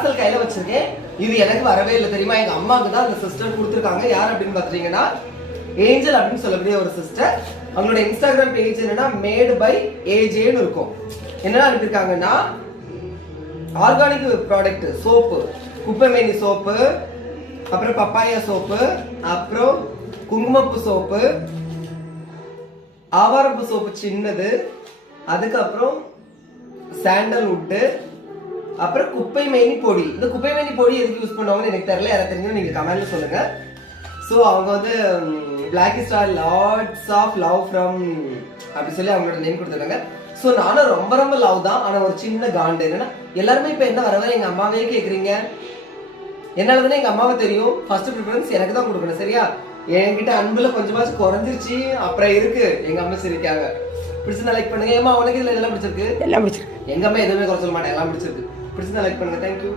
Parcel கையில வச்சிருக்கேன். இது எனக்கு வரவே இல்லை தெரியுமா? எங்க அம்மாவுக்கு தான் அந்த சிஸ்டர் கொடுத்துருக்காங்க. யார் அப்படின்னு பாத்தீங்கன்னா ஏஞ்சல் அப்படின்னு சொல்லக்கூடிய ஒரு சிஸ்டர். அவங்களோட இன்ஸ்டாகிராம் பேஜ் என்னன்னா மேட் பை ஏஜேன்னு இருக்கும். என்ன அனுப்பியிருக்காங்கன்னா ஆர்கானிக் ப்ராடக்ட் சோப்பு, குப்பைமேனி சோப்பு, அப்புறம் பப்பாயா சோப்பு, அப்புறம் குங்குமப்பூ சோப்பு, ஆவாரம்பூ சோப்பு சின்னது, அதுக்கப்புறம் சாண்டல்வுட்டு, அப்புறம் குப்பைமேனி பொடி. இந்த குப்பைமேனி பொடி எதுக்கு யூஸ் பண்ணுவாங்கன்னு எனக்கு தெரியல. யாராவது தெரிஞ்சா நீங்க கமெண்ட்ல சொல்லுங்க. ஸோ அவங்க வந்து black star lots of love from அப்படி சொல்லி அவங்களோட நேம் கொடுத்துருக்காங்க. ஸோ நானும் ரொம்ப ரொம்ப லவ் தான். ஆனால் ஒரு சின்ன காண்டு என்னன்னா எல்லாருமே இப்போ என்ன வர எங்க அம்மாவே கேட்குறீங்க. என்னாலதானே எங்க அம்மாவை தெரியும். ஃபர்ஸ்ட் ப்ரிஃபரன்ஸ் எனக்கு தான் கொடுக்கணும். சரியா? என்கிட்ட அன்புல கொஞ்சமாச்சும் குறைஞ்சிருச்சு. அப்புறம் இருக்கு எங்க அம்மா சிரிக்காங்க. பிடிச்சிருந்தா லைக் பண்ணுங்க. ஏமா உனக்கு இதுல எல்லாம் பிடிச்சிருக்கு? எல்லாம் பிடிச்சிருக்கு. எங்க அம்மா எதுவுமே குறை சொல்ல மாட்டேன். எல்லாம் பிடிச்சிருக்கு. பிடிச்சிருந்தா லைக் பண்ணுங்க. தேங்க்யூ.